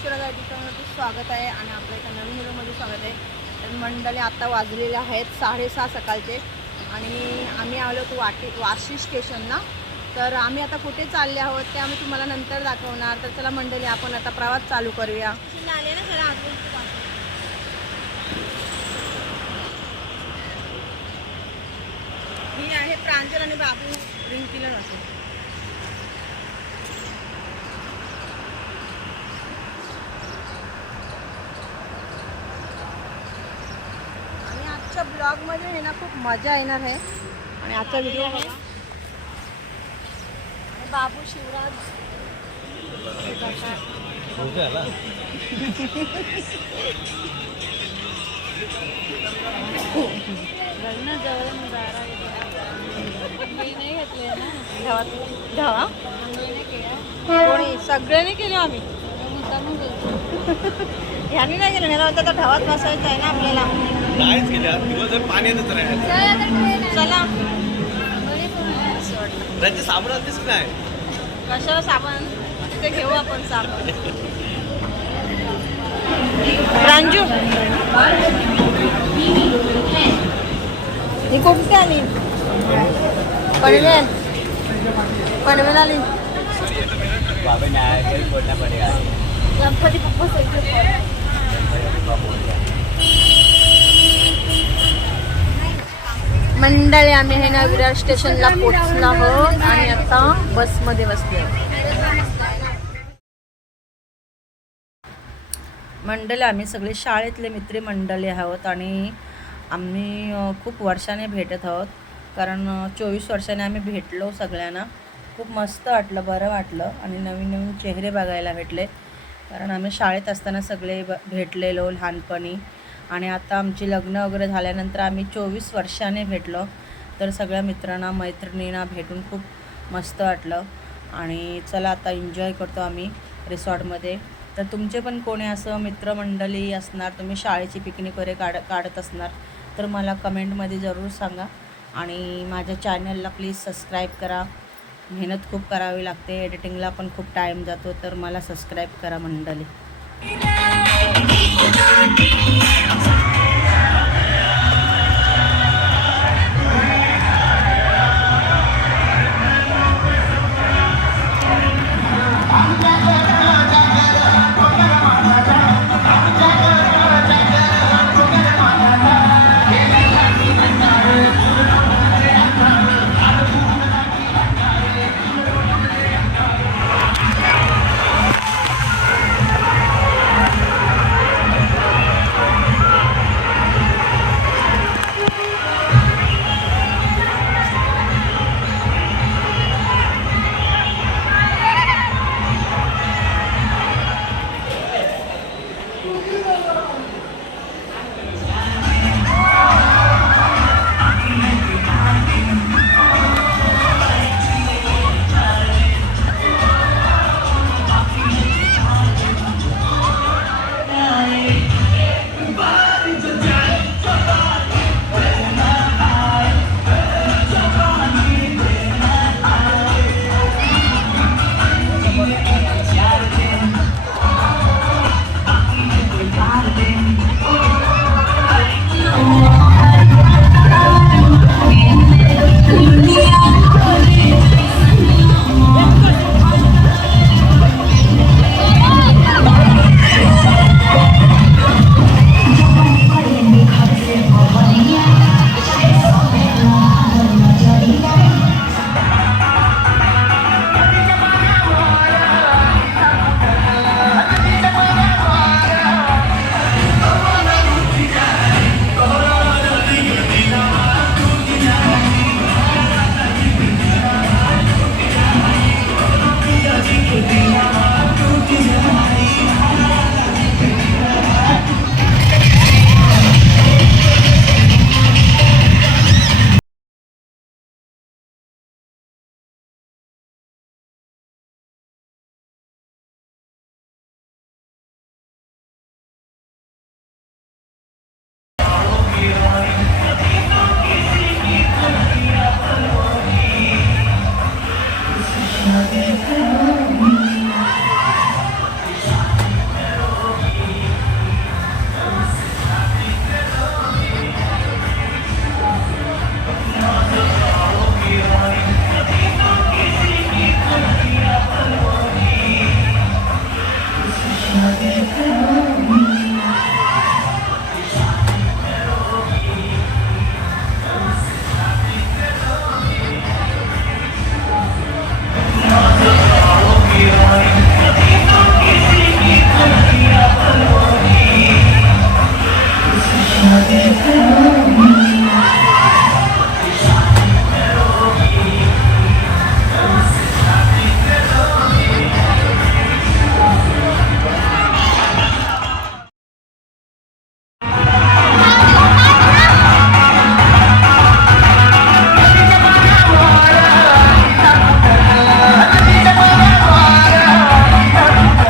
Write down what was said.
स्वागत आहे आणि आपल्या एका नवीन व्हिडिओमध्ये स्वागत आहे. तर मंडळी आता वाजलेले आहेत 6:30 सकाळचे आणि आम्ही आलो होतो वाशी स्टेशनला. तर आम्ही आता कुठे चालले आहोत ते आम्ही तुम्हाला नंतर दाखवणार. तर चला मंडळी, आपण आता प्रवास चालू करूया. ही आहे प्रांजल आणि बाबू रिंकीला नसेल. आजच्या ब्लॉगमध्ये आहे ना खूप मजा येणार आहे आणि आजचा व्हिडिओ आहे बाबू शिवराज कोणी सगळ्यांनी केले आम्ही ह्यानी नाही केलं नाही तर ढावात बसायचं आहे ना आपल्याला. चला साबण दिसत नाही कशाला साबण तिथे घेऊ आपण साबण. रांजू ही कुठे आली? पनवेल आली. गणपती पप्पा मंडळी, आम्ही हे ना विरार स्टेशनला पोहोचलो आहोत आणि आता बसमध्ये बसलो. मंडळी, आम्ही सगळे शाळेतले मित्र मंडळी आहोत आणि आम्ही खूप वर्षाने भेटत आहोत. कारण 24 वर्षाने आम्ही भेटलो सगळ्यांना. खूप मस्त वाटलं, बरं वाटलं आणि नवीन नवीन चेहरे बघायला भेटले. कारण आम्ही शाळेत असताना सगळे भेटलेलो लहानपणी आणि आता आमची लग्न वगैरे झाल्यानंतर आम्ही 24 वर्षाने भेटलो. तर सगळ्या मित्रांना मैत्रिणींना भेटून खूप मस्त वाटलं आणि चला आता एन्जॉय करतो आम्ही रिसॉर्टमध्ये. तर तुमचे पण कोणी असं मित्रमंडळी असणार, तुम्ही शाळेची पिकनिक वगैरे काढत असणार तर मला कमेंटमध्ये जरूर सांगा आणि माझ्या चॅनलला प्लीज सबस्क्राईब करा. मेहनत खूप करावी लागते, एडिटिंगला पण खूप टाईम जातो, तर मला सबस्क्राईब करा मंडळी.